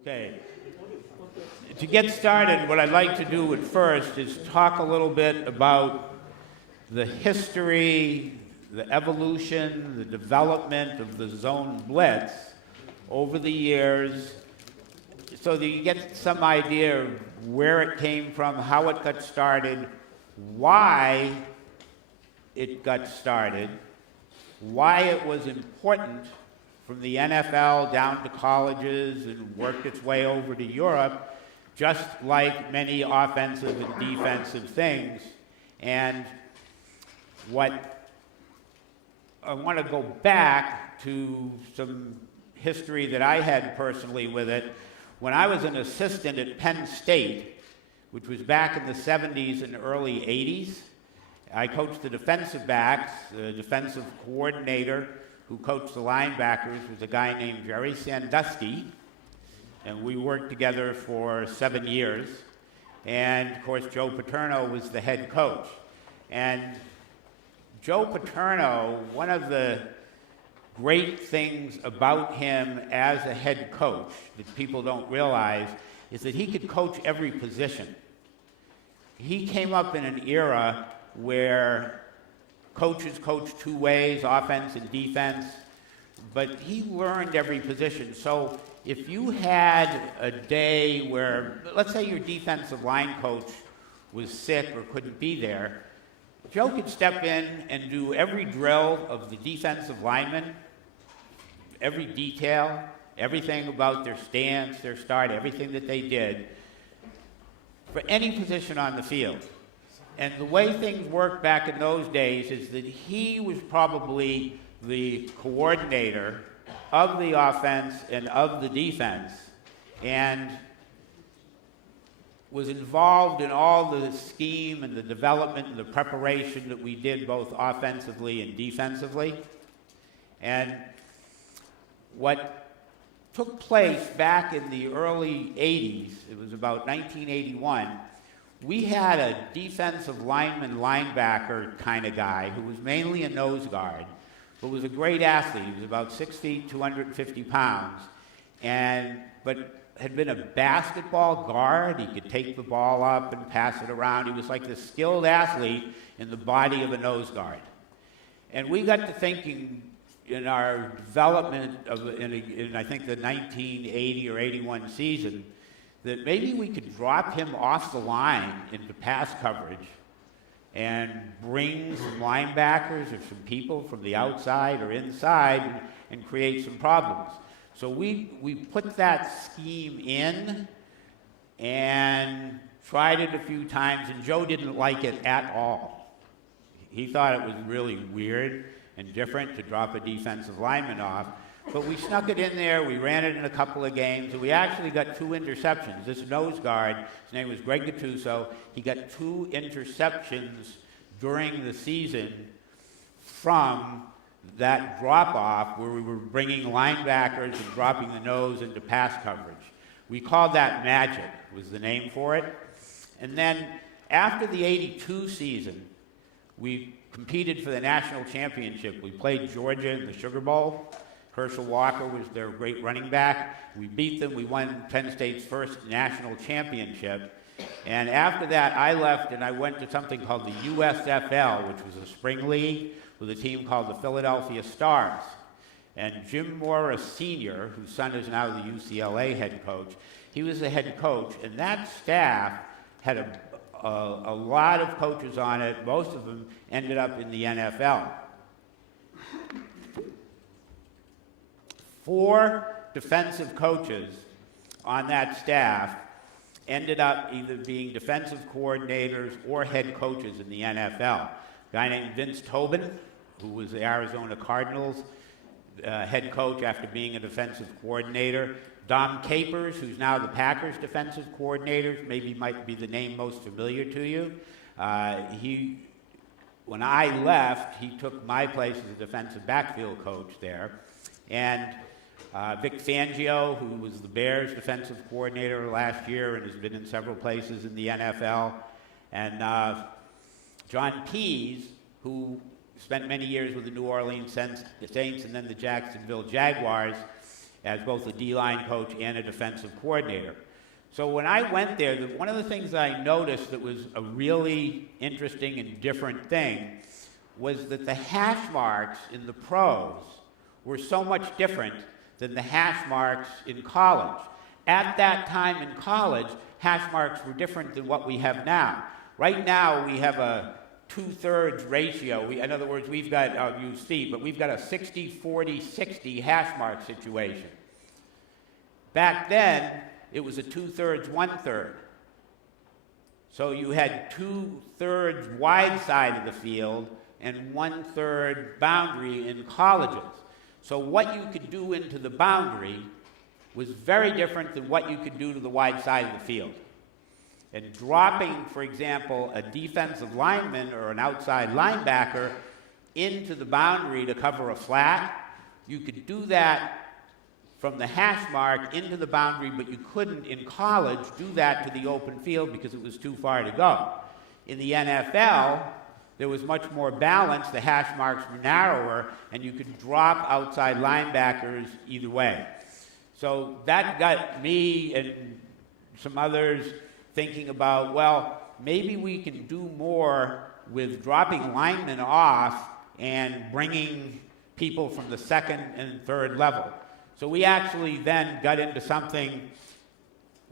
Okay. To get started, what I'd like to do at first is talk a little bit about the history, the evolution, the development of the zone Blitz over the years, so that you get some idea of where it came from, how it got started, why it got started, why it was important from the NFL down to colleges and worked its way over to Europe, just like many offensive and defensive things. And what I want to go back to some history that I had personally with it. When I was an assistant at Penn State, which was back in the 70s and early 80s, I coached the defensive backs. The defensive coordinator who coached the linebackers was a guy named Jerry Sandusky, and we worked together for 7 years. And of course, Joe Paterno was the head coach. And Joe Paterno, one of the great things about him as a head coach that people don't realize is that he could coach every position. He came up in an era where coaches coached two ways, offense and defense, but he learned every position. So if you had a day where, let's say your defensive line coach was sick or couldn't be there, Joe could step in and do every drill of the defensive lineman, every detail, everything about their stance, their start, everything that they did for any position on the field. And the way things worked back in those days is that he was probably the coordinator of the offense and of the defense, and was involved in all the scheme and the development and the preparation that we did both offensively and defensively. And what took place back in the early 80s, it was about 1981, we had a defensive lineman linebacker kind of guy who was mainly a nose guard, but was a great athlete. He was about 6 feet, 250 pounds, but had been a basketball guard. He could take the ball up and pass it around. He was like this skilled athlete in the body of a nose guard. And we got to thinking in our development in I think the 1980 or 81 season, that maybe we could drop him off the line into pass coverage and bring some linebackers or some people from the outside or inside and create some problems. So we put that scheme in and tried it a few times, and Joe didn't like it at all. He thought it was really weird and different to drop a defensive lineman off. But we snuck it in there, we ran it in a couple of games, and we actually got 2 interceptions. This nose guard, his name was Greg Gattuso, he got 2 interceptions during the season from that drop-off where we were bringing linebackers and dropping the nose into pass coverage. We called that magic, was the name for it. And then after the 82 season, we competed for the national championship. We played Georgia in the Sugar Bowl. Herschel Walker was their great running back. We beat them. We won Penn State's first national championship. And after that, I left and I went to something called the USFL, which was a spring league with a team called the Philadelphia Stars. And Jim Morris Sr., whose son is now the UCLA head coach, he was the head coach. And that staff had a lot of coaches on it. Most of them ended up in the NFL. 4 defensive coaches on that staff ended up either being defensive coordinators or head coaches in the NFL. A guy named Vince Tobin, who was the Arizona Cardinals head coach after being a defensive coordinator. Dom Capers, who's now the Packers defensive coordinator, maybe might be the name most familiar to you. When I left, he took my place as a defensive backfield coach there. And Vic Fangio, who was the Bears defensive coordinator last year and has been in several places in the NFL. And John Pease, who spent many years with the New Orleans Saints and then the Jacksonville Jaguars. as both a D-line coach and a defensive coordinator. So when I went there, one of the things that I noticed that was a really interesting and different thing was that the hash marks in the pros were so much different than the hash marks in college. At that time in college, hash marks were different than what we have now. Right now, we have a 2/3 ratio. In other words, we've got, I'll use feet, but we've got a 60-40-60 hash mark situation. Back then, it was a 2/3, 1/3. So you had 2/3 wide side of the field and 1/3 boundary in colleges. So what you could do into the boundary was very different than what you could do to the wide side of the field. And dropping, for example, a defensive lineman or an outside linebacker into the boundary to cover a flat, you could do that from the hash mark into the boundary, but you couldn't in college do that to the open field because it was too far to go. In the NFL, there was much more balance. The hash marks were narrower, and you could drop outside linebackers either way. So that got me and some others thinking about, well, maybe we can do more with dropping linemen off and bringing people from the second and third level. So we actually then got into something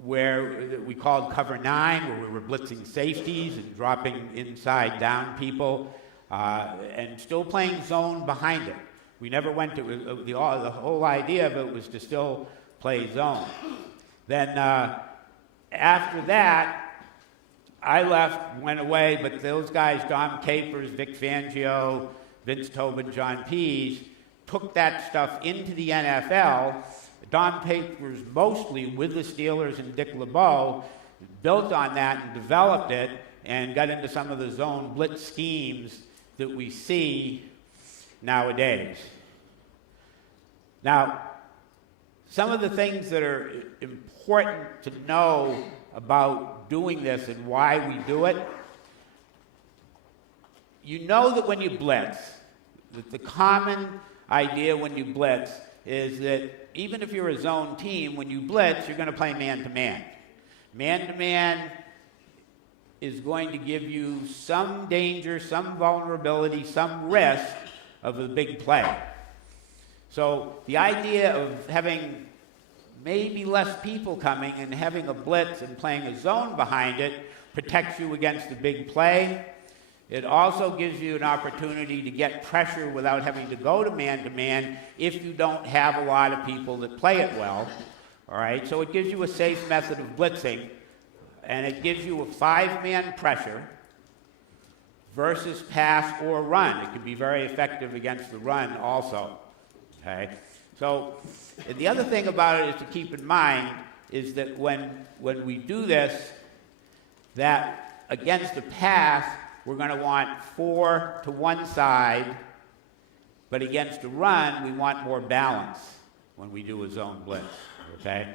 where we called cover 9, where we were blitzing safeties and dropping inside down people, and still playing zone behind it. We never went to, the whole idea of it was to still play zone. Then after that, I left, went away, but those guys, Dom Capers, Vic Fangio, Vince Tobin, John Pease, took that stuff into the NFL. Dom Capers mostly with the Steelers and Dick LeBeau built on that and developed it and got into some of the zone blitz schemes that we see nowadays. Now, some of the things that are important to know about doing this and why we do it, you know that when you blitz, that the common idea when you blitz is that even if you're a zone team, when you blitz, you're going to play man-to-man. Man-to-man is going to give you some danger, some vulnerability, some risk of a big play. So the idea of having maybe less people coming and having a blitz and playing a zone behind it protects you against the big play. It also gives you an opportunity to get pressure without having to go to man if you don't have a lot of people that play it well. All right, so it gives you a safe method of blitzing, and it gives you a 5-man pressure versus pass or run. It can be very effective against the run also. Okay, so the other thing about it is to keep in mind is that when we do this, that against the pass, we're going to want 4 to one side, but against a run, we want more balance when we do a zone blitz, okay?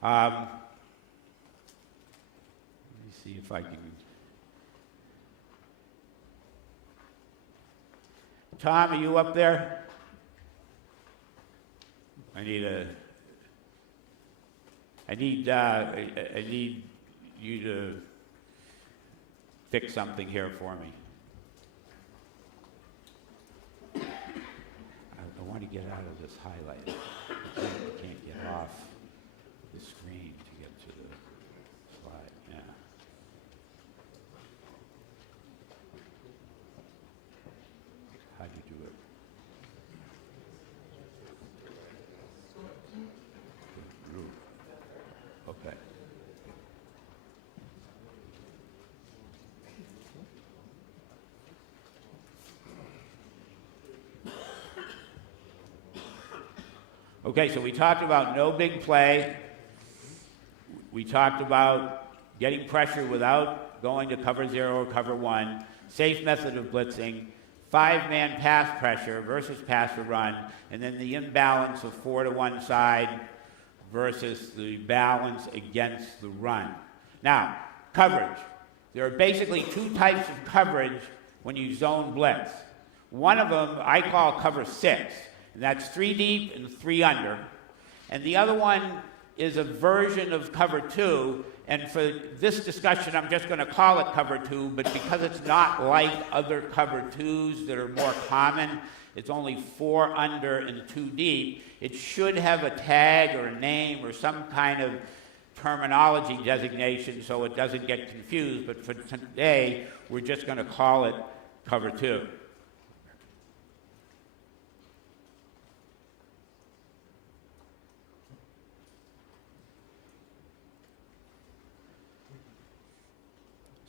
Let me see if I can... Tom, are you up there? I need you to fix something here for me. I want to get out of this highlight. I can't get off the screen to get to the slide. Yeah. How do you do it? Okay. Okay, so we talked about no big play. We talked about getting pressure without going to cover 0 or cover 1, safe method of blitzing, 5-man pass pressure versus pass or run, and then the imbalance of 4 to one side versus the balance against the run. Now, coverage. There are basically 2 types of coverage when you zone blitz. One of them I call cover 6. And that's 3 deep and 3 under. And the other one is a version of cover 2, and for this discussion I'm just going to call it cover 2, but because it's not like other cover 2s that are more common, it's only 4 under and 2 deep, it should have a tag or a name or some kind of terminology designation so it doesn't get confused, but for today we're just going to call it cover 2.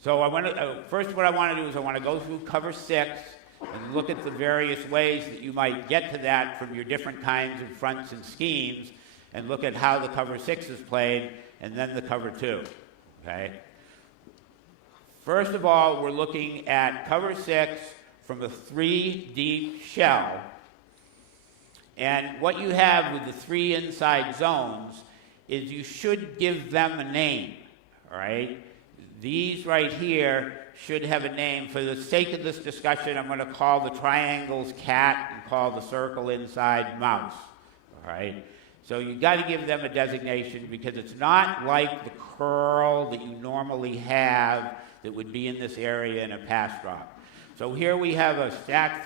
So first what I want to do is I want to go through cover 6 and look at the various ways that you might get to that from your different kinds of fronts and schemes, and look at how the cover 6 is played, and then the cover 2. Okay? First of all, we're looking at cover 6 from a 3 deep shell. And what you have with the 3 inside zones is you should give them a name. All right? These right here should have a name. For the sake of this discussion, I'm going to call the triangles cat and call the circle inside mouse. All right? So you've got to give them a designation because it's not like the curl that you normally have that would be in this area in a pass drop. So here we have a stack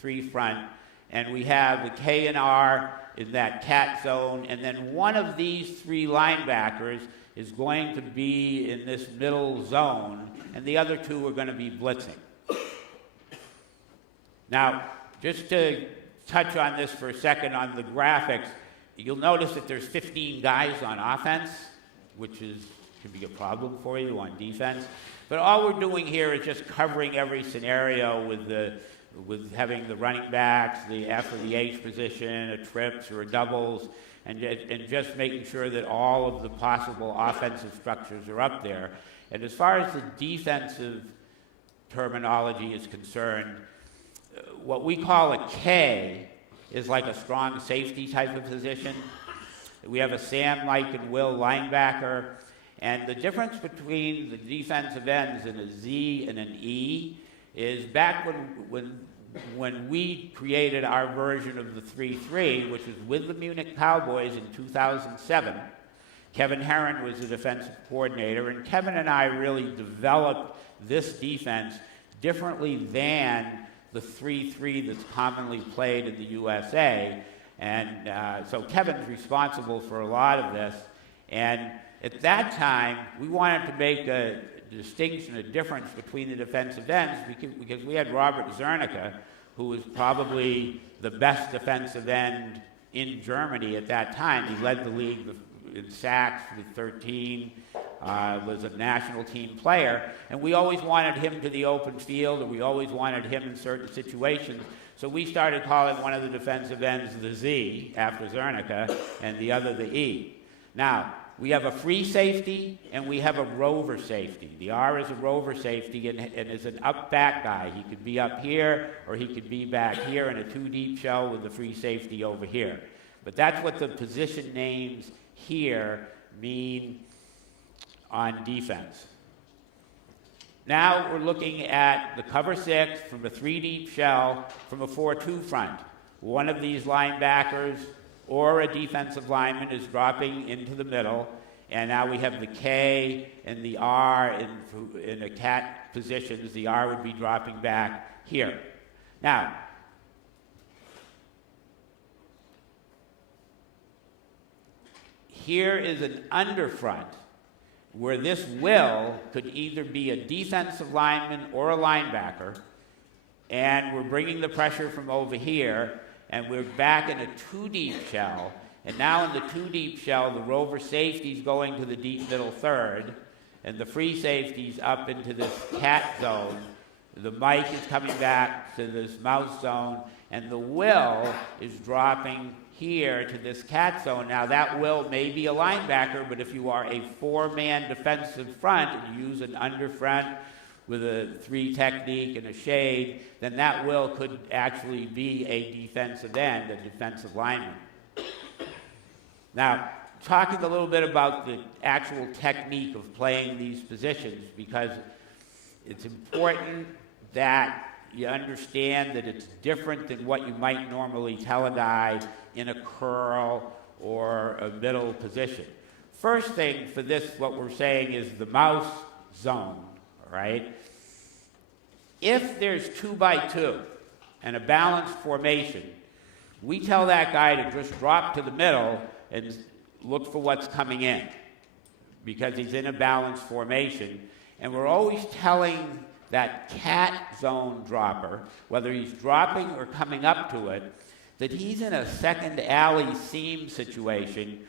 3 front, and we have the K and R in that cat zone, and then one of these 3 linebackers is going to be in this middle zone, and the other 2 are going to be blitzing. Now, just to touch on this for a second on the graphics, you'll notice that there's 15 guys on offense, which can be a problem for you on defense. But all we're doing here is just covering every scenario with having the running backs, the F or the H position, a trips or a doubles, and just making sure that all of the possible offensive structures are up there. And as far as the defensive terminology is concerned, what we call a K is like a strong safety type of position. We have a Sam, Mike, and Will linebacker. And the difference between the defensive ends and a Z and an E is back when we created our version of the 3-3, which was with the Munich Cowboys in 2007, Kevin Herron was the defensive coordinator, and Kevin and I really developed this defense differently than the 3-3 that's commonly played in the USA. And so Kevin's responsible for a lot of this. And at that time, we wanted to make a distinction, a difference between the defensive ends because we had Robert Zernicka, who was probably the best defensive end in Germany at that time. He led the league in sacks with 13, was a national team player, and we always wanted him to the open field, and we always wanted him in certain situations. So we started calling one of the defensive ends the Z after Zernicka, and the other the E. Now, we have a free safety, and we have a rover safety. The R is a rover safety and is an up-back guy. He could be up here, or he could be back here in a 2-deep shell with the free safety over here. But that's what the position names here mean on defense. Now we're looking at the cover 6 from a 3-deep shell from a 4-2 front. One of these linebackers or a defensive lineman is dropping into the middle, and now we have the K and the R in a cat positions. The R would be dropping back here. Now, here is an underfront where this will could either be a defensive lineman or a linebacker, and we're bringing the pressure from over here, and we're back in a 2-deep shell, and now in the 2-deep shell, the rover safety's going to the deep middle third, and the free safety's up into this cat zone. The Mike is coming back to this mouse zone, and the will is dropping here to this cat zone. Now that will may be a linebacker, but if you are a 4-man defensive front and you use an underfront with a 3 technique and a shade, then that will could actually be a defensive end, a defensive lineman. Now, talking a little bit about the actual technique of playing these positions, because it's important that you understand that it's different than what you might normally tell a guy in a curl or a middle position. First thing for this, what we're saying is the mouse zone, all right? If there's 2 by 2 and a balanced formation, we tell that guy to just drop to the middle and look for what's coming in, because he's in a balanced formation. And we're always telling that cat zone dropper, whether he's dropping or coming up to it, that he's in a second alley seam situation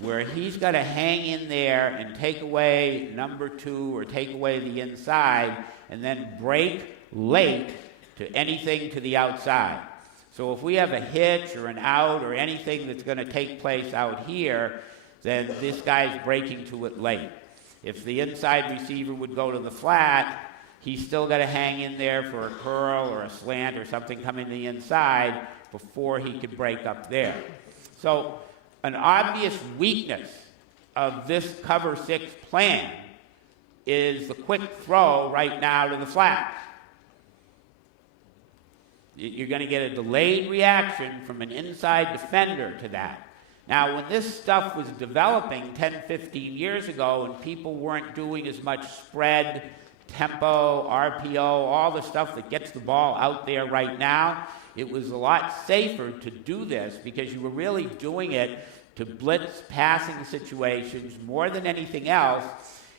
where he's got to hang in there and take away number 2 or take away the inside and then break late to anything to the outside. So if we have a hitch or an out or anything that's going to take place out here, then this guy's breaking to it late. If the inside receiver would go to the flat, he's still got to hang in there for a curl or a slant or something coming to the inside before he could break up there. So an obvious weakness of this cover 6 plan is the quick throw right now to the flat. You're going to get a delayed reaction from an inside defender to that. Now, when this stuff was developing 10, 15 years ago and people weren't doing as much spread, tempo, RPO, all the stuff that gets the ball out there right now, it was a lot safer to do this because you were really doing it to blitz passing situations more than anything else.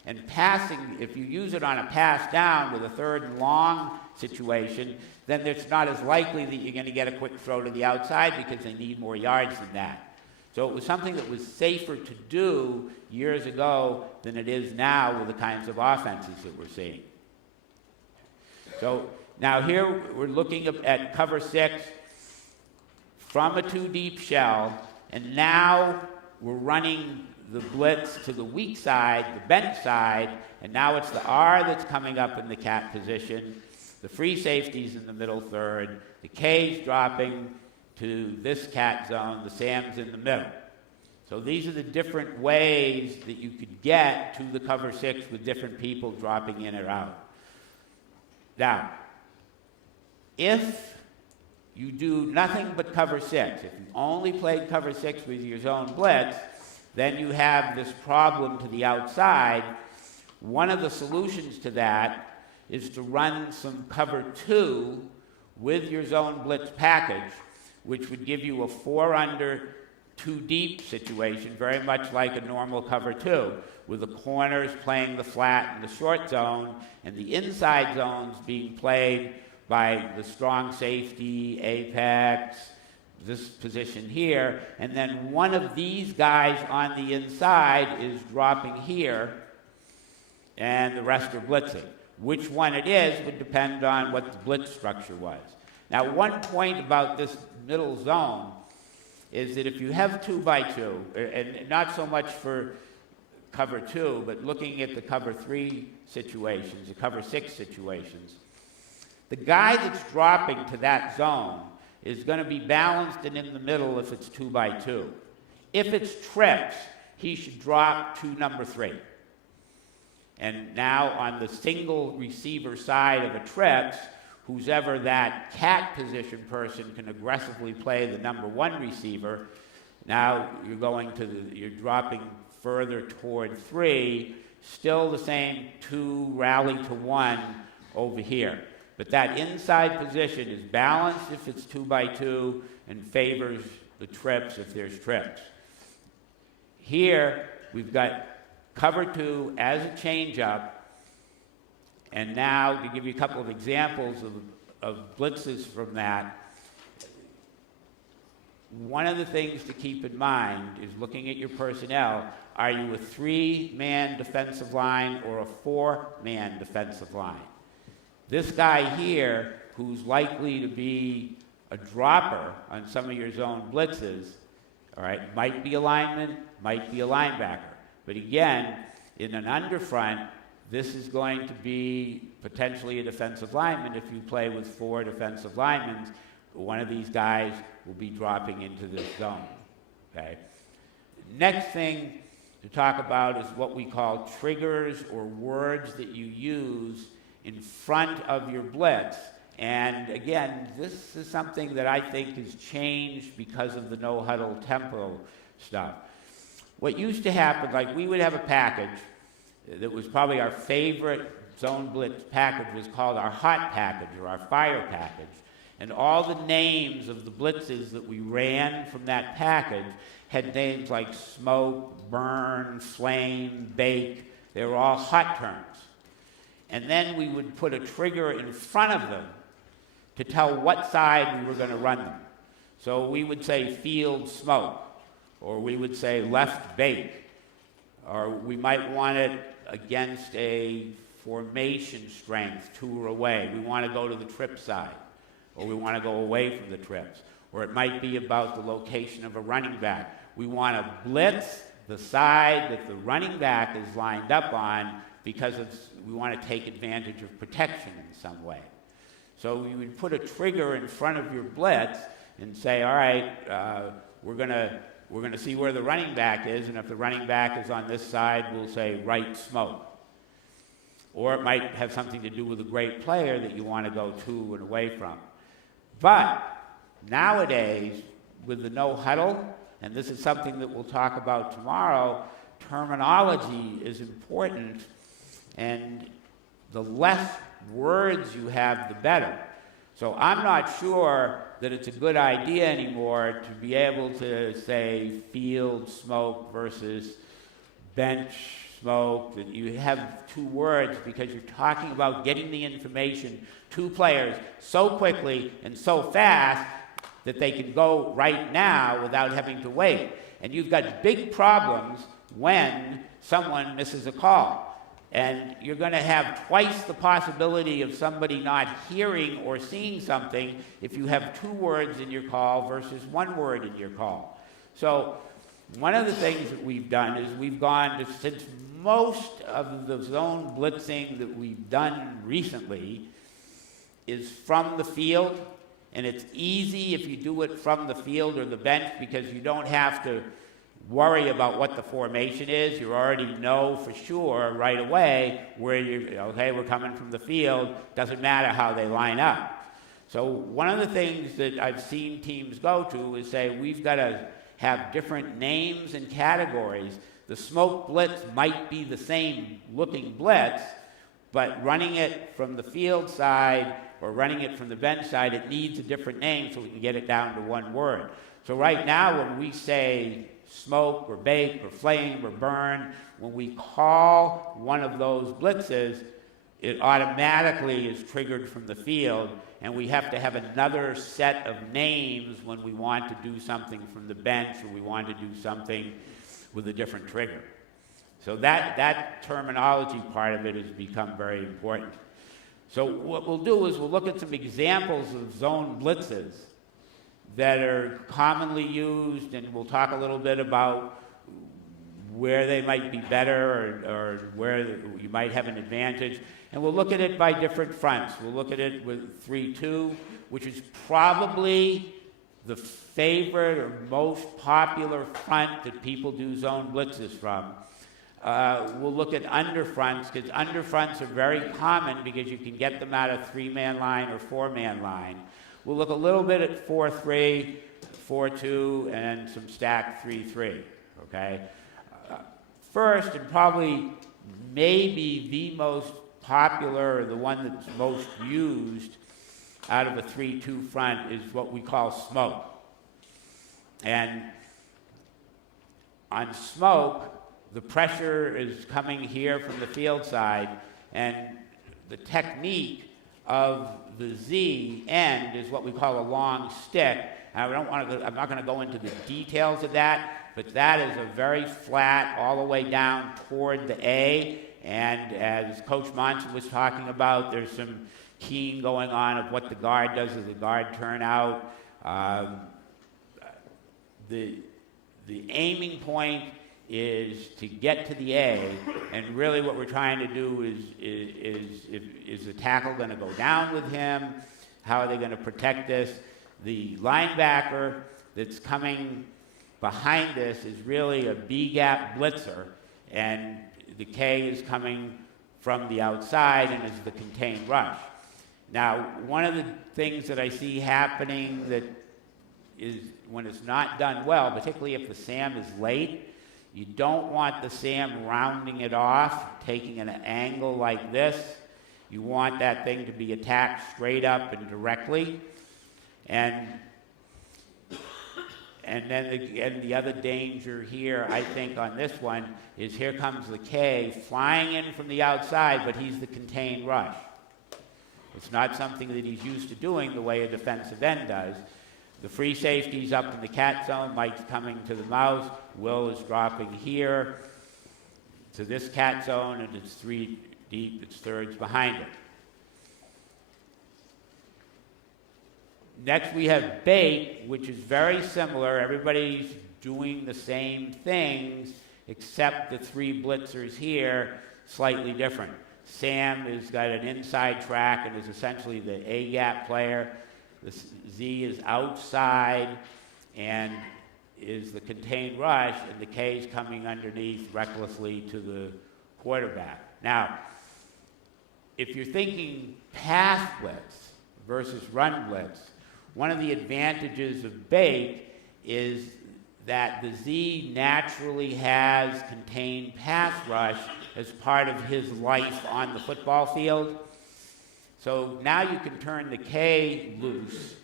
And passing, if you use it on a pass down with a 3rd and long situation, then it's not as likely that you're going to get a quick throw to the outside because they need more yards than that. So it was something that was safer to do years ago than it is now with the kinds of offenses that we're seeing. So now here we're looking at cover 6 from a 2 deep shell, and now we're running the blitz to the weak side, the bent side, and now it's the R that's coming up in the cat position, the free safety's in the middle third, the K's dropping to this cat zone, the Sam's in the middle. So these are the different ways that you could get to the cover 6 with different people dropping in or out. Now, if you do nothing but cover 6, if you only played cover 6 with your zone blitz, then you have this problem to the outside. One of the solutions to that is to run some cover 2 with your zone blitz package, which would give you a 4 under, 2 deep situation, very much like a normal cover 2, with the corners playing the flat and the short zone, and the inside zones being played by the strong safety, apex, this position here, and then one of these guys on the inside is dropping here, and the rest are blitzing. Which one it is would depend on what the blitz structure was. Now, one point about this middle zone is that if you have 2 by 2, and not so much for cover 2, but looking at the cover 3 situations, the cover 6 situations, the guy that's dropping to that zone is going to be balanced and in the middle if it's 2 by 2. If it's trips, he should drop to number 3. And now on the single receiver side of a trips, who's ever that cat position person can aggressively play the number 1 receiver. Now you're dropping further toward 3, still the same 2 rally to 1 over here. But that inside position is balanced if it's 2 by 2 and favors the trips if there's trips. Here, we've got cover 2 as a change-up. And now, to give you a couple of examples of blitzes from that, one of the things to keep in mind is looking at your personnel. Are you a 3-man defensive line or a 4-man defensive line? This guy here, who's likely to be a dropper on some of your zone blitzes, all right, might be a lineman, might be a linebacker. But again, in an underfront, this is going to be potentially a defensive lineman. If you play with 4 defensive linemen, one of these guys will be dropping into this zone, okay? Next thing to talk about is what we call triggers or words that you use in front of your blitz. And again, this is something that I think has changed because of the no-huddle tempo stuff. What used to happen, like we would have a package that was probably our favorite Zone Blitz package, was called our hot package or our fire package. And all the names of the blitzes that we ran from that package had names like smoke, burn, flame, bake. They were all hot terms. And then we would put a trigger in front of them to tell what side we were going to run them. So we would say field smoke, or we would say left bake, or we might want it against a formation strength, 2 or away. We want to go to the trip side, or we want to go away from the trips. Or it might be about the location of a running back. We want to blitz the side that the running back is lined up on because we want to take advantage of protection in some way. So you would put a trigger in front of your blitz and say, all right, we're going to see where the running back is, and if the running back is on this side, we'll say right smoke. Or it might have something to do with a great player that you want to go to and away from. But nowadays, with the no huddle, and this is something that we'll talk about tomorrow, terminology is important, and the less words you have, the better. So I'm not sure that it's a good idea anymore to be able to say field smoke versus bench smoke, that you have 2 words, because you're talking about getting the information to players so quickly and so fast that they can go right now without having to wait. And you've got big problems when someone misses a call. And you're going to have twice the possibility of somebody not hearing or seeing something if you have 2 words in your call versus 1 word in your call. So one of the things that we've done is we've gone to, since most of the zone blitzing that we've done recently is from the field, and it's easy if you do it from the field or the bench because you don't have to worry about what the formation is. You already know for sure right away where okay, we're coming from the field. Doesn't matter how they line up. So one of the things that I've seen teams go to is say, we've got to have different names and categories. The smoke blitz might be the same looking blitz, but running it from the field side or running it from the bench side, it needs a different name so we can get it down to 1 word. So right now when we say smoke or bake or flame or burn, when we call one of those blitzes, it automatically is triggered from the field, and we have to have another set of names when we want to do something from the bench or we want to do something with a different trigger. So that terminology part of it has become very important. So what we'll do is we'll look at some examples of zone blitzes that are commonly used, and we'll talk a little bit about where they might be better or where you might have an advantage. And we'll look at it by different fronts. We'll look at it with 3-2, which is probably the favorite or most popular front that people do zone blitzes from. We'll look at underfronts, because underfronts are very common because you can get them out of 3-man line or 4-man line. We'll look a little bit at 4-3, 4-2, and some stacked 3-3, okay? First, and probably maybe the most popular or the one that's most used out of a 3-2 front is what we call smoke. And on smoke, the pressure is coming here from the field side, and the technique of the Z end is what we call a long stick. I'm not going to go into the details of that, but that is a very flat all the way down toward the A. And as Coach Monson was talking about, there's some keying going on of what the guard does as the guard turnout. The aiming point is to get to the A, and really what we're trying to do is the tackle going to go down with him? How are they going to protect this? The linebacker that's coming behind this is really a B-gap blitzer, and the K is coming from the outside and is the contained rush. Now, one of the things that I see happening that is when it's not done well, particularly if the SAM is late, you don't want the SAM rounding it off, taking an angle like this. You want that thing to be attacked straight up and directly. And then again, the other danger here, I think, on this one is here comes the K flying in from the outside, but he's the contained rush. It's not something that he's used to doing the way a defensive end does. The free safety's up in the cat zone, Mike's coming to the mouse, Will is dropping here to this cat zone, and it's 3 deep, it's thirds behind it. Next we have bait, which is very similar. Everybody's doing the same things, except the 3 blitzers here, slightly different. Sam has got an inside track and is essentially the A-gap player. The Z is outside and is the contained rush, and the K is coming underneath recklessly to the quarterback. Now, if you're thinking pass blitz versus run blitz, one of the advantages of bait is that the Z naturally has contained pass rush as part of his life on the football field. So now you can turn the K loose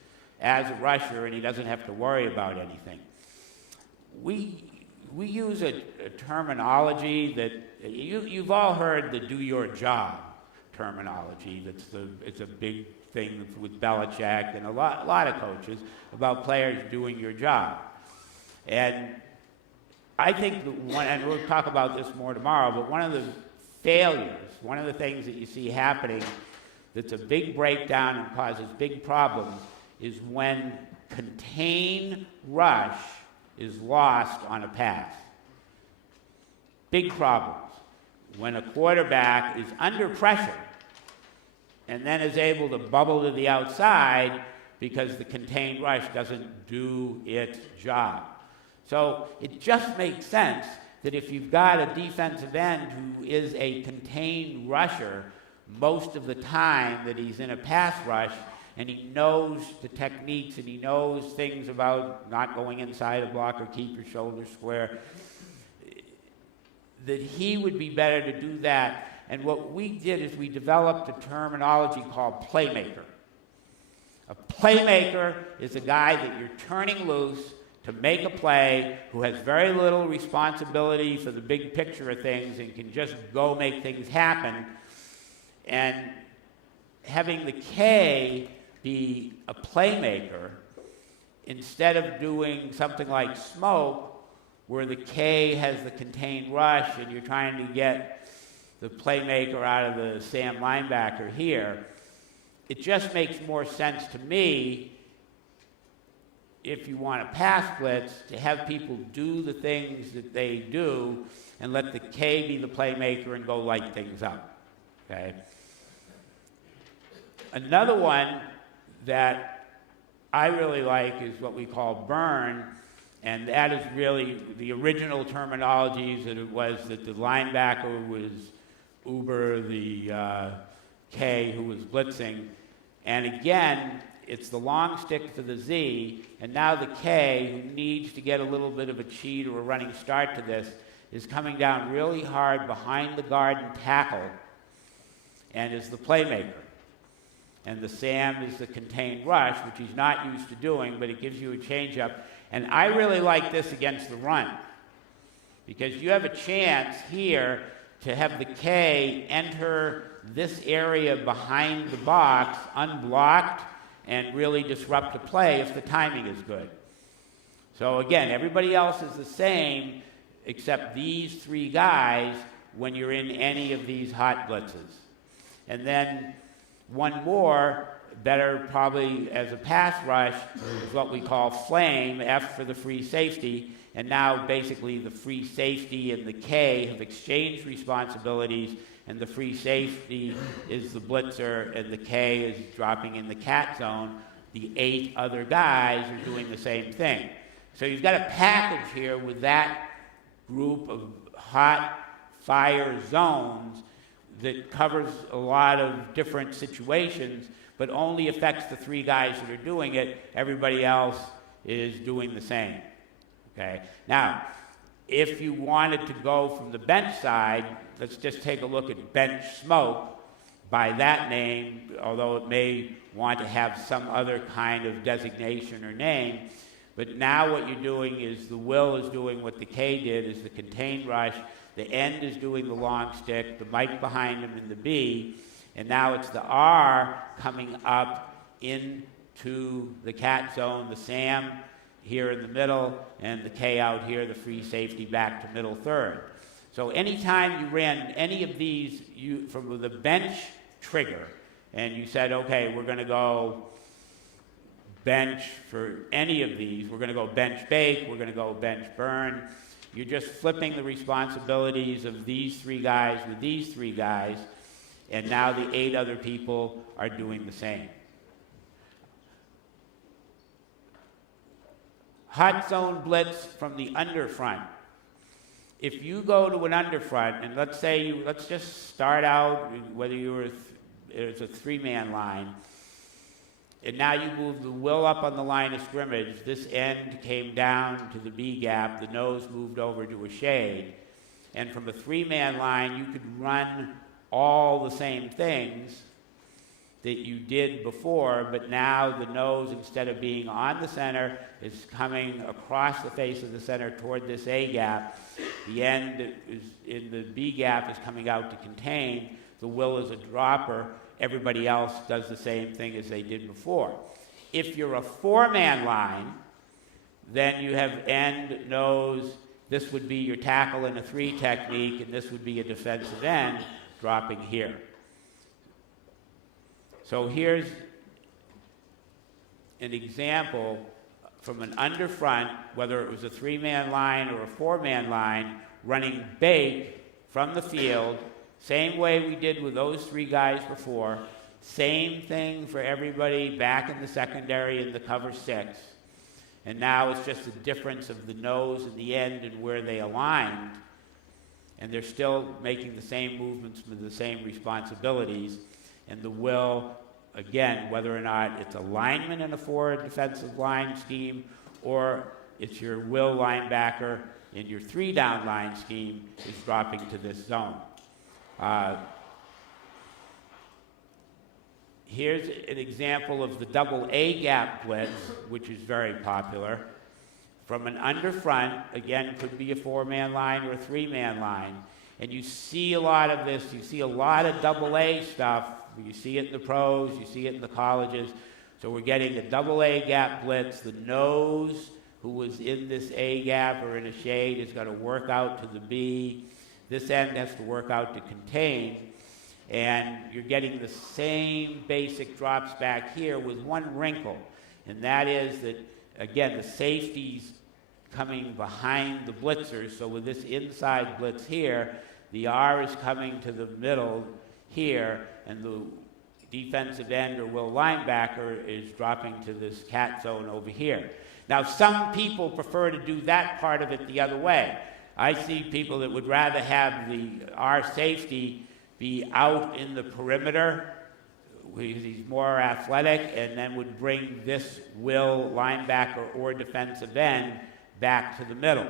as a rusher, and he doesn't have to worry about anything. We use a terminology that you've all heard, the do your job terminology. It's a big thing with Belichick and a lot of coaches about players doing your job. And I think and we'll talk about this more tomorrow, but one of the failures, one of the things that you see happening that's a big breakdown and causes big problems is when contain rush is lost on a pass. Big problems. When a quarterback is under pressure and then is able to bubble to the outside because the contained rush doesn't do its job. So it just makes sense that if you've got a defensive end who is a contained rusher most of the time that he's in a pass rush, and he knows the techniques and he knows things about not going inside a blocker, keep your shoulders square, that he would be better to do that. And what we did is we developed a terminology called playmaker. A playmaker is a guy that you're turning loose to make a play, who has very little responsibility for the big picture of things and can just go make things happen. And having the K be a playmaker, instead of doing something like smoke, where the K has the contained rush and you're trying to get the playmaker out of the Sam linebacker here, it just makes more sense to me, if you want a pass blitz, to have people do the things that they do and let the K be the playmaker and go light things up. Okay? Another one that I really like is what we call burn, and that is really the original terminologies that it was that the linebacker was Uber, the K who was blitzing. And again, it's the long stick for the Z, and now the K, who needs to get a little bit of a cheat or a running start to this, is coming down really hard behind the guard and tackle and is the playmaker. And the Sam is the contained rush, which he's not used to doing, but it gives you a changeup. And I really like this against the run, because you have a chance here to have the K enter this area behind the box unblocked and really disrupt the play if the timing is good. So again, everybody else is the same except these 3 guys when you're in any of these hot blitzes. And then one more, better probably as a pass rush, is what we call flame, F for the free safety. And now basically the free safety and the K have exchanged responsibilities, and the free safety is the blitzer and the K is dropping in the cat zone. The 8 other guys are doing the same thing. So you've got a package here with that group of hot fire zones that covers a lot of different situations, but only affects the 3 guys that are doing it. Everybody else is doing the same. Okay? Now, if you wanted to go from the bench side, let's just take a look at bench smoke by that name, although it may want to have some other kind of designation or name. But now what you're doing is the will is doing what the K did, is the contained rush. The end is doing the long stick, the mic behind him in the B, and now it's the R coming up into the cat zone, the Sam here in the middle, and the K out here, the free safety back to middle third. So anytime you ran any of these from the bench trigger, and you said, okay, we're going to go bench for any of these, we're going to go bench bake, we're going to go bench burn, you're just flipping the responsibilities of these 3 guys with these 3 guys, and now the 8 other people are doing the same. Hot zone blitz from the underfront. If you go to an underfront, and let's just start out, whether it's a 3-man line, and now you move the will up on the line of scrimmage, this end came down to the B gap, the nose moved over to a shade, and from a 3-man line, you could run all the same things that you did before, but now the nose, instead of being on the center, is coming across the face of the center toward this A gap. The end is in the B gap is coming out to contain. The will is a dropper. Everybody else does the same thing as they did before. If you're a 4-man line, then you have end, nose. This would be your tackle in a 3 technique, and this would be a defensive end dropping here. So here's an example from an underfront, whether it was a 3-man line or a 4-man line, running bake from the field, same way we did with those 3 guys before, same thing for everybody back in the secondary in the cover 6. And now it's just the difference of the nose and the end and where they aligned, and they're still making the same movements with the same responsibilities. And the will, again, whether or not it's a lineman in a 4 defensive line scheme or it's your will linebacker in your 3-down line scheme, is dropping to this zone. Here's an example of the double A gap blitz, which is very popular. From an underfront, again, could be a 4-man line or a 3-man line. And you see a lot of this. You see a lot of double A stuff. You see it in the pros. You see it in the colleges. So we're getting a double A gap blitz. The nose, who was in this A gap or in a shade, is going to work out to the B. This end has to work out to contain. And you're getting the same basic drops back here with one wrinkle. And that is that, again, the safety's coming behind the blitzers. So with this inside blitz here, the R is coming to the middle here, and the defensive end or will linebacker is dropping to this cat zone over here. Now, some people prefer to do that part of it the other way. I see people that would rather have the R safety be out in the perimeter, because he's more athletic, and then would bring this will linebacker or defensive end back to the middle.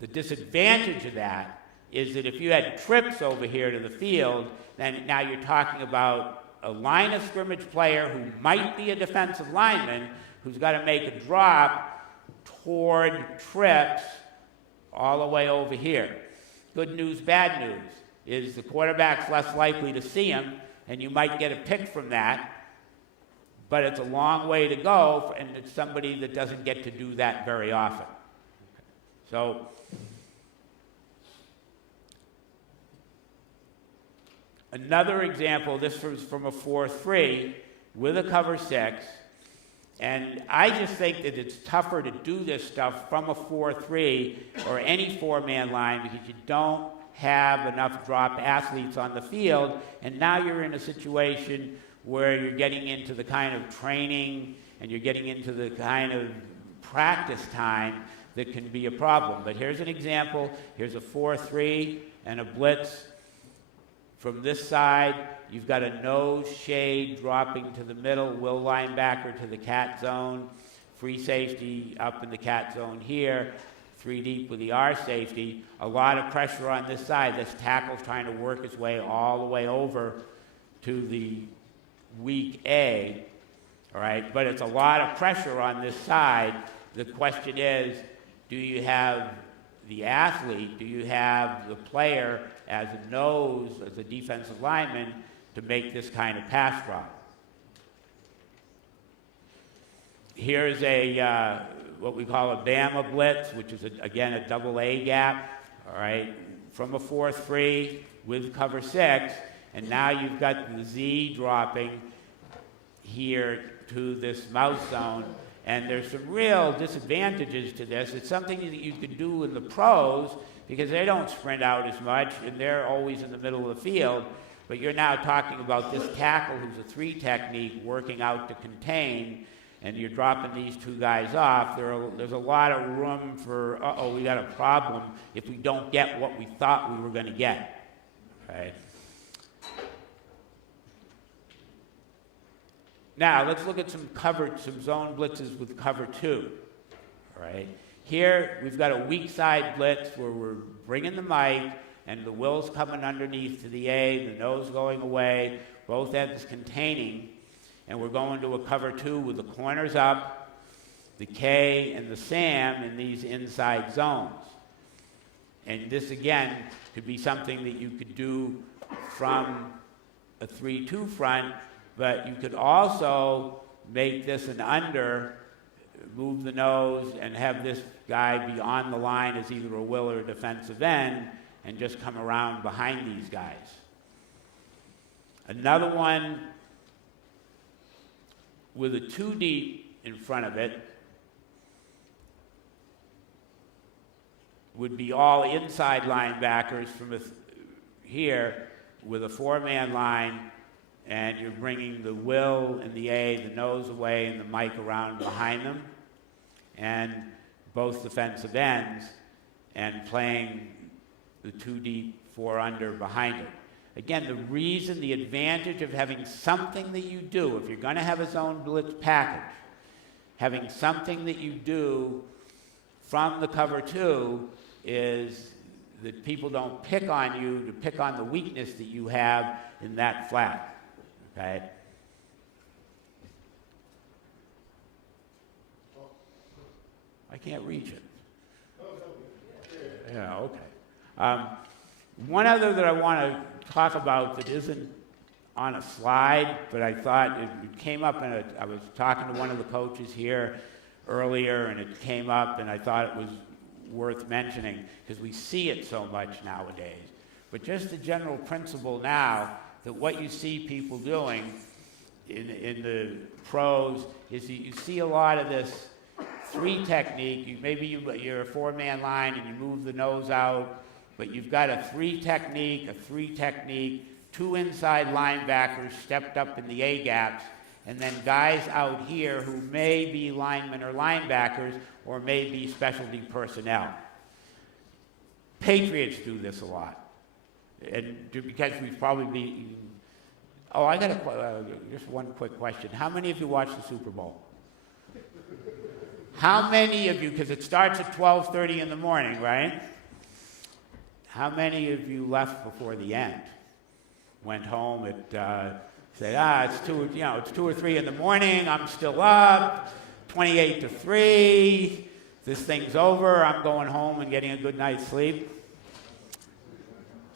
The disadvantage of that is that if you had trips over here to the field, then now you're talking about a line of scrimmage player who might be a defensive lineman who's got to make a drop toward trips all the way over here. Good news, bad news is the quarterback's less likely to see him, and you might get a pick from that, but it's a long way to go, and it's somebody that doesn't get to do that very often. So another example, this was from a 4-3 with a cover 6, and I just think that it's tougher to do this stuff from a 4-3 or any 4-man line because you don't have enough drop athletes on the field, and now you're in a situation where you're getting into the kind of training and you're getting into the kind of practice time that can be a problem. But here's an example. Here's a 4-3 and a blitz. From this side, you've got a nose shade dropping to the middle, will linebacker to the cat zone. free safety up in the cat zone here, 3 deep with the R safety, a lot of pressure on this side. This tackle's trying to work its way all the way over to the weak A, all right? But it's a lot of pressure on this side. The question is, do you have the athlete, do you have the player as a nose, as a defensive lineman, to make this kind of pass drop? Here's a what we call a Bama blitz, which is, again, a double A gap, all right, from a 4-3 with cover 6, and now you've got the Z dropping here to this mouse zone, and there's some real disadvantages to this. It's something that you could do in the pros because they don't sprint out as much, and they're always in the middle of the field, but you're now talking about this tackle who's a 3 technique working out to contain, and you're dropping these 2 guys off. There's a lot of room for, we got a problem if we don't get what we thought we were going to get. Okay. Now, let's look at some zone blitzes with cover 2. All right. Here, we've got a weak side blitz where we're bringing the mic, and the will's coming underneath to the A, the nose going away, both ends containing, and we're going to a cover 2 with the corners up, the K and the Sam in these inside zones. And this, again, could be something that you could do from a 3-2 front, but you could also make this an under, move the nose, and have this guy be on the line as either a will or a defensive end, and just come around behind these guys. Another one with a 2 deep in front of it would be all inside linebackers from here with a 4-man line, and you're bringing the will and the A, the nose away, and the mic around behind them, and both defensive ends, and playing the 2 deep, 4 under behind it. Again, the advantage of having something that you do, if you're going to have a zone blitz package, having something that you do from the cover 2 is that people don't pick on you to pick on the weakness that you have in that flat, okay? I can't reach it. Yeah, okay. One other that I want to talk about that isn't on a slide, but I thought it came up I was talking to one of the coaches here earlier, and it came up, and I thought it was worth mentioning because we see it so much nowadays. But just the general principle now that what you see people doing in the pros is that you see a lot of this 3 technique. You're a 4-man line and you move the nose out, but you've got a 3 technique, 2 inside linebackers stepped up in the A gaps, and then guys out here who may be linemen or linebackers or may be specialty personnel. Patriots do this a lot. And because we've probably been... Oh, I got just one quick question. How many of you watched the Super Bowl? How many of you, because it starts at 12:30 in the morning, right? How many of you left before the end? Went home at, said, it's 2 or 3 in the morning, I'm still up, 28-3, this thing's over, I'm going home and getting a good night's sleep.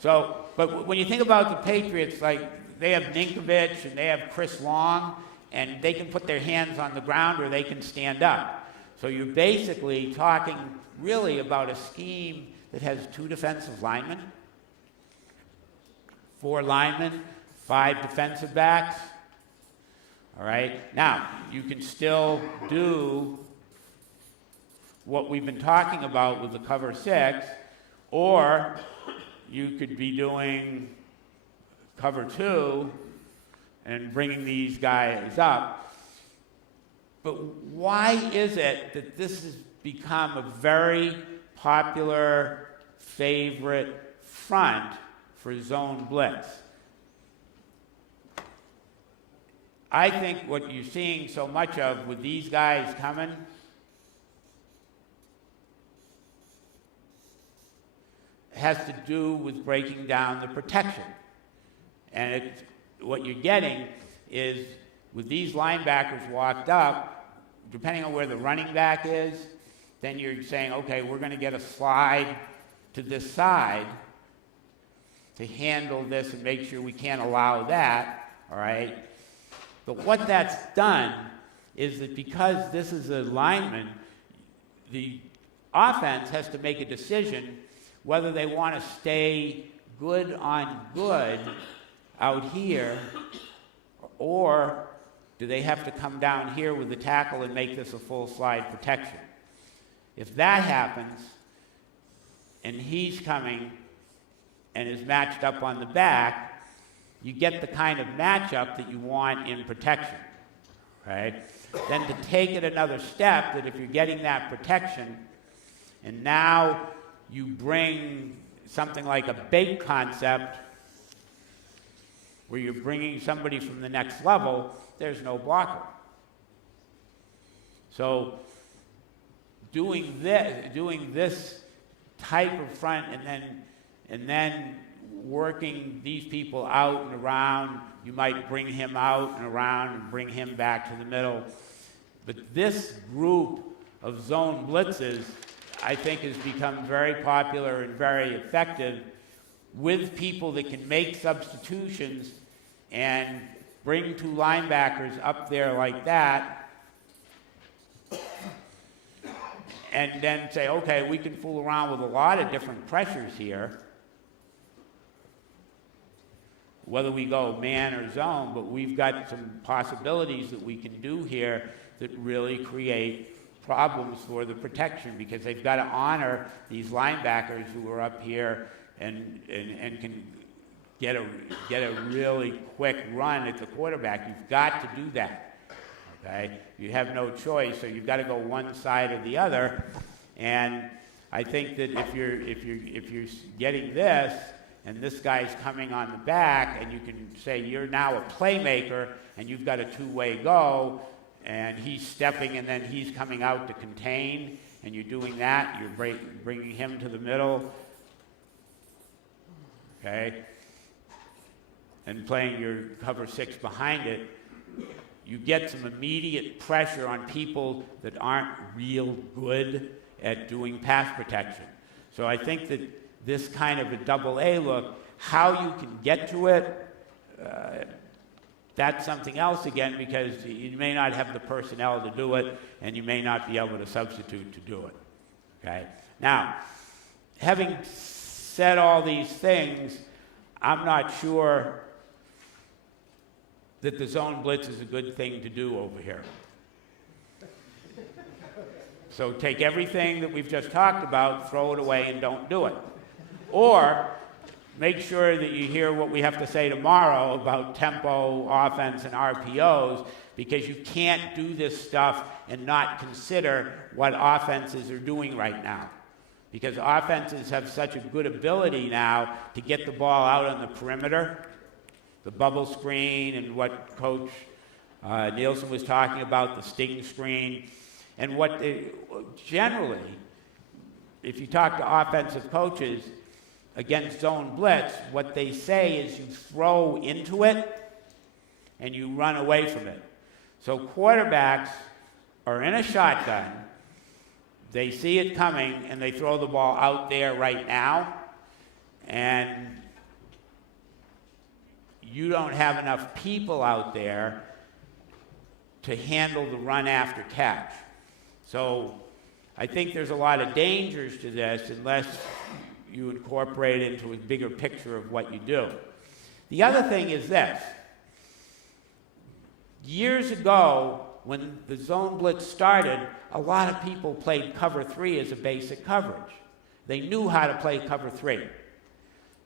So, but when you think about the Patriots, like, they have Ninkovich and they have Chris Long, and they can put their hands on the ground or they can stand up. So you're basically talking really about a scheme that has 2 defensive linemen, 4 linemen, 5 defensive backs. All right? Now, you can still do what we've been talking about with the cover 6, or you could be doing cover 2 and bringing these guys up. But why is it that this has become a very popular favorite front for zone blitz? I think what you're seeing so much of with these guys coming has to do with breaking down the protection. And what you're getting is, with these linebackers walked up, depending on where the running back is, then you're saying, okay, we're going to get a slide to this side to handle this and make sure we can't allow that, all right? But what that's done is that because this is a lineman, the offense has to make a decision whether they want to stay good on good out here, or do they have to come down here with the tackle and make this a full slide protection? If that happens, and he's coming and is matched up on the back, you get the kind of matchup that you want in protection, right? Then to take it another step, that if you're getting that protection, and now you bring something like a bait concept, where you're bringing somebody from the next level, there's no blocker. So doing this type of front, and then working these people out and around, you might bring him out and around and bring him back to the middle. But this group of zone blitzes, I think, has become very popular and very effective with people that can make substitutions and bring two linebackers up there like that, and then say, okay, we can fool around with a lot of different pressures here, whether we go man or zone, but we've got some possibilities that we can do here that really create problems for the protection, because they've got to honor these linebackers who are up here and can get a really quick run at the quarterback. You've got to do that. Okay? You have no choice, so you've got to go one side or the other. And I think that if you're getting this, and this guy's coming on the back, and you can say you're now a playmaker, and you've got a two-way go, and he's stepping, and then he's coming out to contain, and you're doing that, you're bringing him to the middle, okay, and playing your cover six behind it, you get some immediate pressure on people that aren't real good at doing pass protection. So I think that this kind of a double A look, how you can get to it, that's something else again, because you may not have the personnel to do it, and you may not be able to substitute to do it. Okay? Now, having said all these things, I'm not sure that the zone blitz is a good thing to do over here. So take everything that we've just talked about, throw it away, and don't do it. Or make sure that you hear what we have to say tomorrow about tempo, offense, and RPOs, because you can't do this stuff and not consider what offenses are doing right now. Because offenses have such a good ability now to get the ball out on the perimeter, the bubble screen, and what Coach Nielsen was talking about, the sting screen. And generally, if you talk to offensive coaches against zone blitz, what they say is you throw into it and you run away from it. So quarterbacks are in a shotgun, they see it coming, and they throw the ball out there right now, and you don't have enough people out there to handle the run after catch. So I think there's a lot of dangers to this unless you incorporate it into a bigger picture of what you do. The other thing is this. Years ago, when the zone blitz started, a lot of people played cover 3 as a basic coverage. They knew how to play cover 3.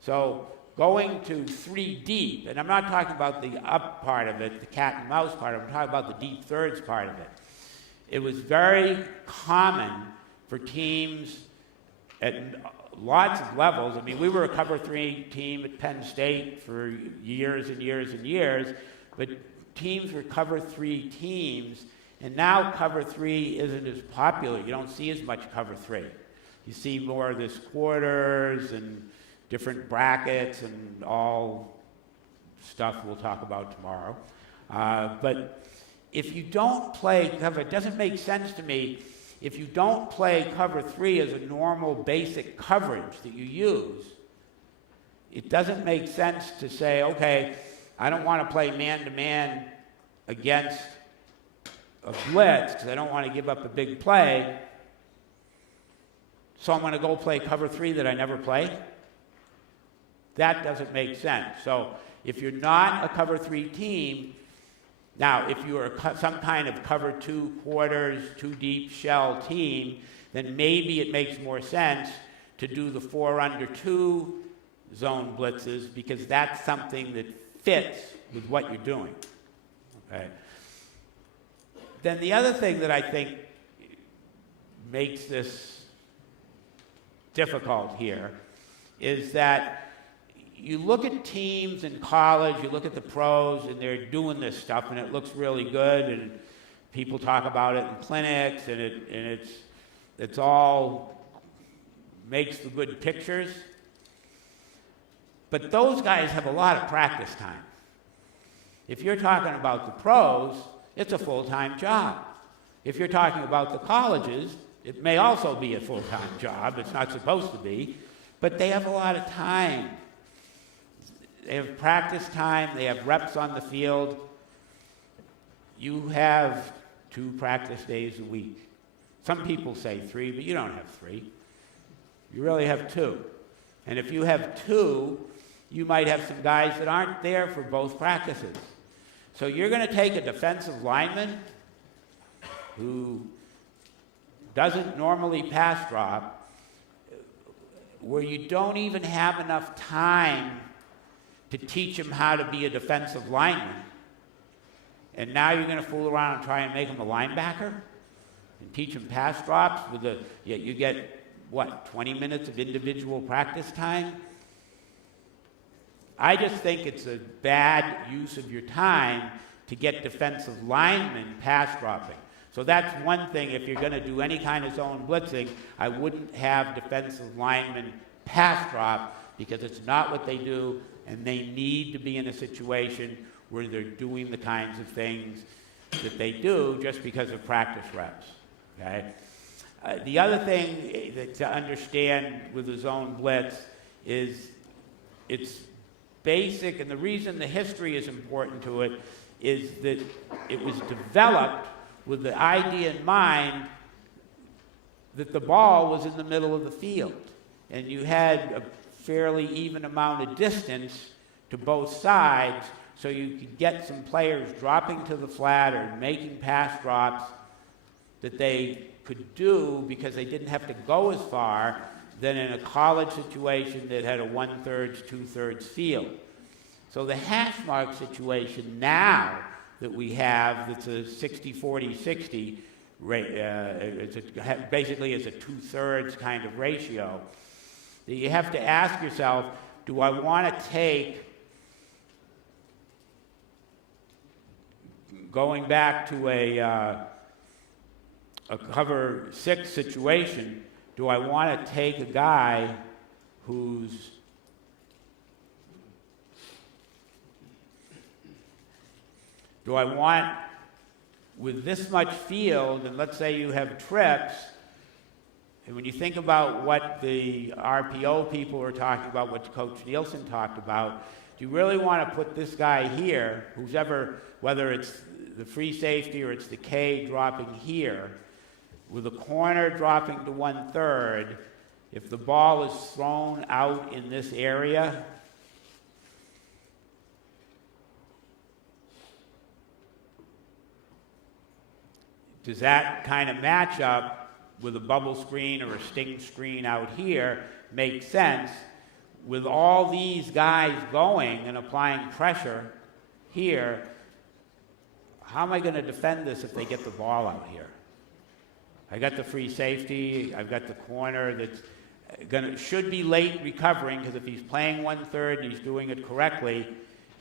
So going to 3 deep, and I'm not talking about the up part of it, the cat and mouse part of it, I'm talking about the deep thirds part of it. It was very common for teams at lots of levels. I mean, we were a cover 3 team at Penn State for years and years and years, but teams were cover 3 teams, and now cover 3 isn't as popular. You don't see as much cover 3. You see more of this quarters and different brackets and all stuff we'll talk about tomorrow. But if you don't play cover, it doesn't make sense to me if you don't play cover 3 as a normal basic coverage that you use. It doesn't make sense to say, okay, I don't want to play man-to-man against a blitz because I don't want to give up a big play, so I'm going to go play cover 3 that I never play. That doesn't make sense. So if you're not a cover 3 team, now if you're some kind of cover 2 quarters, 2 deep shell team, then maybe it makes more sense to do the 4 under 2 zone blitzes because that's something that fits with what you're doing. Okay. Then the other thing that I think makes this difficult here is that you look at teams in college, you look at the pros, and they're doing this stuff, and it looks really good, and people talk about it in clinics, and it's all makes the good pictures. But those guys have a lot of practice time. If you're talking about the pros, it's a full-time job. If you're talking about the colleges, it may also be a full-time job. It's not supposed to be, but they have a lot of time. They have practice time. They have reps on the field. You have 2 practice days a week. Some people say 3, but you don't have 3. You really have 2. And if you have 2, you might have some guys that aren't there for both practices. So you're going to take a defensive lineman who doesn't normally pass drop, where you don't even have enough time to teach him how to be a defensive lineman. And now you're going to fool around and try and make him a linebacker and teach him pass drops with you get, 20 minutes of individual practice time? I just think it's a bad use of your time to get defensive linemen pass dropping. So that's one thing. If you're going to do any kind of zone blitzing, I wouldn't have defensive linemen pass drop because it's not what they do, and they need to be in a situation where they're doing the kinds of things that they do just because of practice reps. Okay? The other thing to understand with the zone blitz is it's basic, and the reason the history is important to it is that it was developed with the idea in mind that the ball was in the middle of the field, and you had a fairly even amount of distance to both sides, so you could get some players dropping to the flat or making pass drops that they could do because they didn't have to go as far than in a college situation that had a 1/3, 2/3 field. So the hash mark situation now that we have, that's a 60-40-60, basically is a 2/3 kind of ratio, that you have to ask yourself, do I want to take, going back to a cover 6 situation, do I want to take a guy who's do I want, with this much field, and let's say you have trips, and when you think about what the RPO people are talking about, what Coach Nielsen talked about, do you really want to put this guy here, who's ever, whether it's the free safety or it's the K dropping here, with a corner dropping to 1/3, if the ball is thrown out in this area, does that kind of match up with a bubble screen or a sting screen out here make sense with all these guys going and applying pressure here? How am I going to defend this if they get the ball out here? I got the free safety, I've got the corner that's should be late recovering, because if he's playing 1/3 and he's doing it correctly,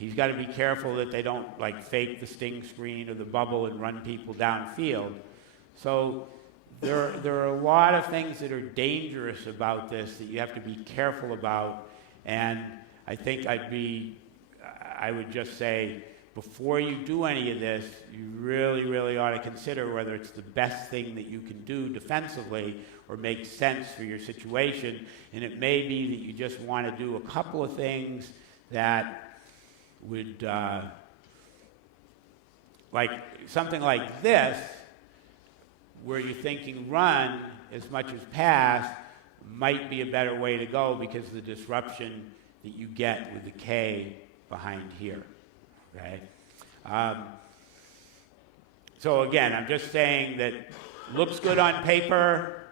He's got to be careful that they don't like fake the sting screen or the bubble and run people downfield. So there are a lot of things that are dangerous about this that you have to be careful about. And I think I would just say, before you do any of this, you really, really ought to consider whether it's the best thing that you can do defensively or makes sense for your situation. And it may be that you just want to do a couple of things that would, like something like this, where you're thinking run as much as pass, might be a better way to go because of the disruption that you get with the K behind here. Okay? So again, I'm just saying that looks good on paper,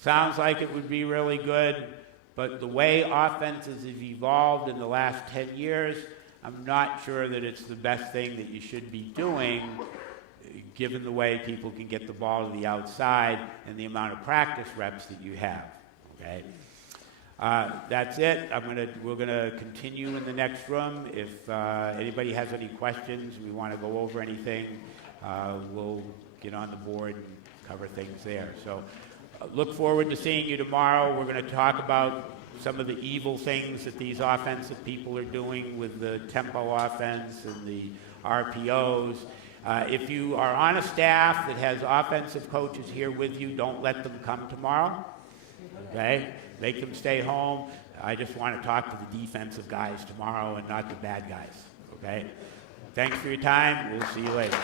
sounds like it would be really good, but the way offenses have evolved in the last 10 years, I'm not sure that it's the best thing that you should be doing, given the way people can get the ball to the outside and the amount of practice reps that you have. Okay? That's it. We're gonna continue in the next room. If anybody has any questions, we want to go over anything, we'll get on the board and cover things there. So look forward to seeing you tomorrow. We're going to talk about some of the evil things that these offensive people are doing with the tempo offense and the RPOs. If you are on a staff that has offensive coaches here with you, don't let them come tomorrow. Okay? Make them stay home. I just want to talk to the defensive guys tomorrow and not the bad guys. Okay? Thanks for your time. We'll see you later.